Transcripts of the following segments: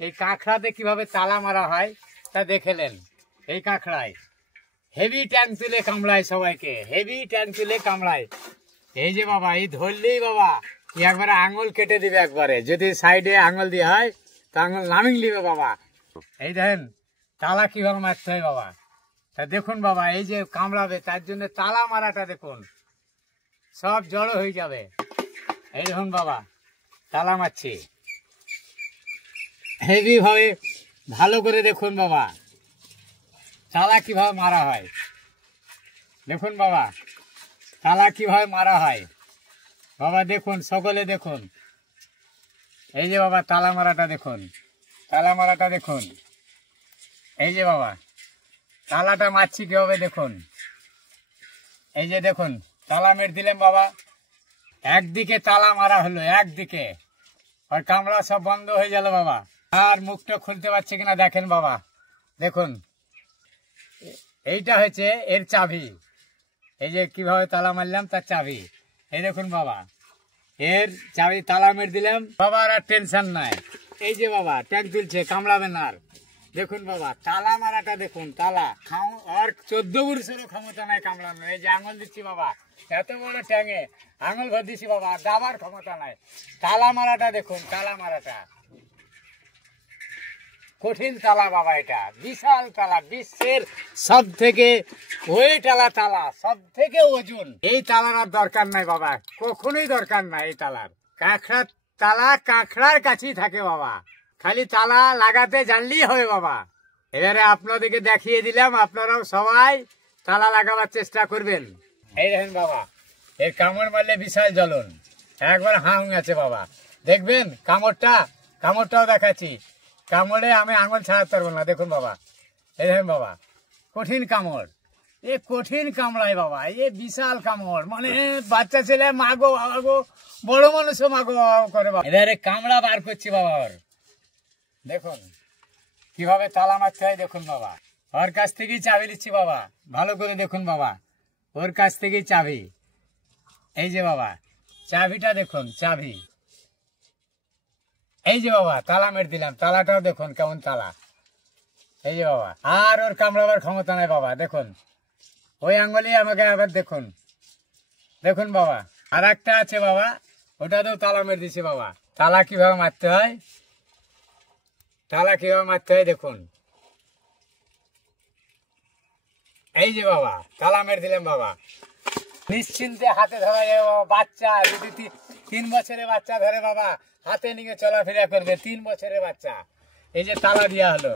এই কাঁকড়াতে কিভাবে তালা মারা হয় তা দেখেলেন। এই কাঁকড়ায় হেভি ট্যাঙ্ক তুলে কামড়ায় সবাইকে, হেভি ট্যাঙ্ক তুলে কামড়ায়। এই যে বাবা, এই ধরলেই বাবা একবারে আঙুল কেটে দিবে একবারে, যদি সাইডে আঙুল দিয়ে হয় তা আঙুল নামিং দিবে বাবা। এই দেখেন তালা কিভাবে মারতে হয় বাবা। তা দেখুন বাবা, এই যে কামড়াবে তার জন্য তালা মারাটা দেখুন, সব জড়ো হয়ে যাবে। এই দেখুন বাবা তালা মারছি হেভি ভাবে, ভালো করে দেখুন বাবা তালা কিভাবে মারা হয়। দেখুন বাবা তালা কিভাবে মারা হয় বাবা, দেখুন সকলে দেখুন। এই যে বাবা তালা মারাটা দেখুন, তালা মারাটা দেখুন। এই যে বাবা তালাটা মারছি কিভাবে দেখুন। এই যে দেখুন তালা মেরে দিলাম বাবা, একদিকে তালা মারা হলো, একদিকে, আর কামড়া সব বন্ধ হয়ে গেল বাবা। আর মুখটা খুলতে পারছে কিনা দেখেন বাবা, দেখুন এইটা হচ্ছে এর চাবি। এই যে কিভাবে তালা মারলাম তার চাবি, এই দেখুন বাবা এর চাবি, তালা মেরে দিলাম বাবা, আর টেনশন নাই। এই যে বাবা ট্যাঙ্ক তুলছে, কামড়াবে না আর। দেখুন বাবা তালা মারাটা দেখুন, তালা আর 14 বছরের ক্ষমতা নাই কামড়ানো। এই যে আঙুল দিচ্ছি বাবা, এত বড় ট্যাঙে আঙুল ভর দিচ্ছি বাবা, দাবার ক্ষমতা নাই। তালা মারাটা দেখুন, তালা মারাটা কঠিন তালা বাবা, এটা বিশাল তালা, বিশ্বের সব থেকে ওয়েট আলা তালা, সব থেকে ওজন। এই তালার আর দরকার নাই বাবা, কখনোই দরকার নাই এই তালার। কাঁকড়ার তালা কাঁকড়ার কাছেই থাকে বাবা, খালি তালা লাগাতে জানলেই হবে বাবা। এবারে আপনাদেরকে দেখিয়ে দিলাম, আপনারাও সবাই তালা লাগাবার চেষ্টা করবেন। এই দেখেন বাবা এর কামড় মারলে বিশাল জ্বলন, একবার হাং আছে বাবা। দেখবেন কামড়টাও দেখাচ্ছি, কামড়ে আমি আঙুল ছাড়াতে পারবো না। দেখুন বাবা, এই দেখেন বাবা কঠিন কামড়, এ কঠিন কামড়ায় বাবা, এ বিশাল কামড়, মানে বাচ্চা ছেলে মাগো বাবা গো, বড় মানুষও মাগো বাবা করে বাবা। এবারে কামড়া বার করছি বাবা ওর, দেখুন কিভাবে তালা মারতে হয় দেখুন বাবা। ওর কাছ থেকেই চাবি নিচ্ছি বাবা, ভালো করে দেখুন বাবা, ওর কাছ থেকেই চাবি। এই যে বাবা চাবিটা দেখুন, চাবি। এই যে বাবা তালা মেরে দিলাম, তালাটাও দেখুন কেমন তালা। এই যে বাবা, আর ওর কামড়াবার ক্ষমতা নাই বাবা। দেখুন ওই আঙ্গুলি আমাকে আবার দেখুন, দেখুন বাবা আর একটা আছে বাবা, ওটাতেও তালা মেরে দিছি বাবা। তালা কিভাবে মারতে হয়, তালা কিভাবে মারতে হয় দেখুন। এই যে বাবা তালা মেরে দিলাম বাবা, নিশ্চিন্তে হাতে ধরা যাবে বাবা। বাচ্চা যদি 3 বছরের বাচ্চা ধরে বাবা, হাতে নিয়ে চলাফেরা করবে, 3 বছরের বাচ্চা। এই যে তালা দেওয়া হলো,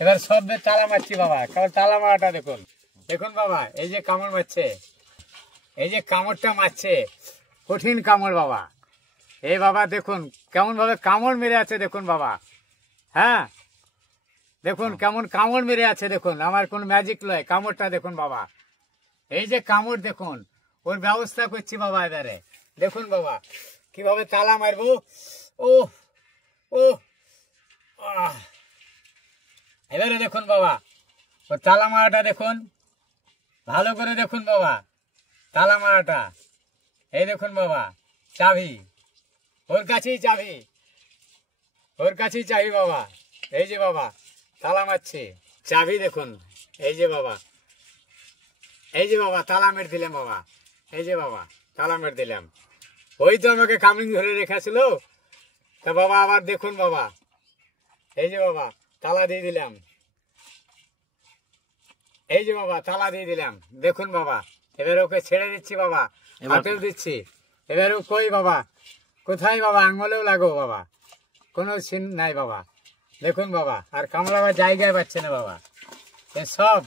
এবার সব তালা মারছি বাবা, কারণ তালা মারাটা দেখুন। দেখুন বাবা এই যে কামড় মারছে, এই যে কামড়টা মারছে, কঠিন কামড় বাবা। এই বাবা দেখুন কেমন ভাবে কামড় মেরে আছে, দেখুন বাবা। হ্যাঁ দেখুন কেমন কামড় মেরে আছে, দেখুন আমার কোন ম্যাজিক নয়, কামড়টা দেখুন বাবা। এই যে কামড় দেখুন, ওর ব্যবস্থা করছি বাবা। এবারে দেখুন বাবা কিভাবে তালা মারবো। ও ও এবারে দেখুন বাবা ও তালা মারাটা দেখুন, ভালো করে দেখুন বাবা তালা মারাটা। এই দেখুন বাবা চাবি, ওর কাছেই চাবি, ওর কাছেই চাবি বাবা। এই যে বাবা তালা মারছে, চাবি দেখুন। এই যে বাবা, এই যে বাবা তালা মেরে দিলাম বাবা। এই যে বাবা তালা মেরে দিলাম, ওই তো আমাকে কামড়িং ধরে রেখেছিল। তা বাবা আবার দেখুন বাবা, এই যে বাবা তালা দিয়ে দিলাম। এই যে বাবা তালা দিয়ে দিলাম, দেখুন বাবা। এবার ওকে ছেড়ে দিচ্ছি বাবা, হাতেও দিচ্ছি। এবার ও কই বাবা, কোথায় বাবা, আঙুলেও লাগো বাবা, কোনো সিন নাই বাবা। দেখুন বাবা আর কামড়াবার জায়গায় পাচ্ছে না বাবা। এ সব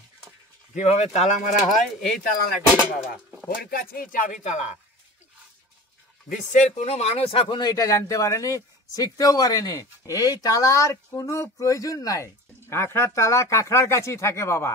কিভাবে তালা মারা হয়, এই তালা লাগবে বাবা, ওর কাছেই চাবি তালা। বিশ্বের কোনো মানুষ এখনো এটা জানতে পারেনি, শিখতেও পারেনি। এই তালার কোনো প্রয়োজন নাই, কাঁকড়ার তালা কাঁকড়ার কাছেই থাকে বাবা।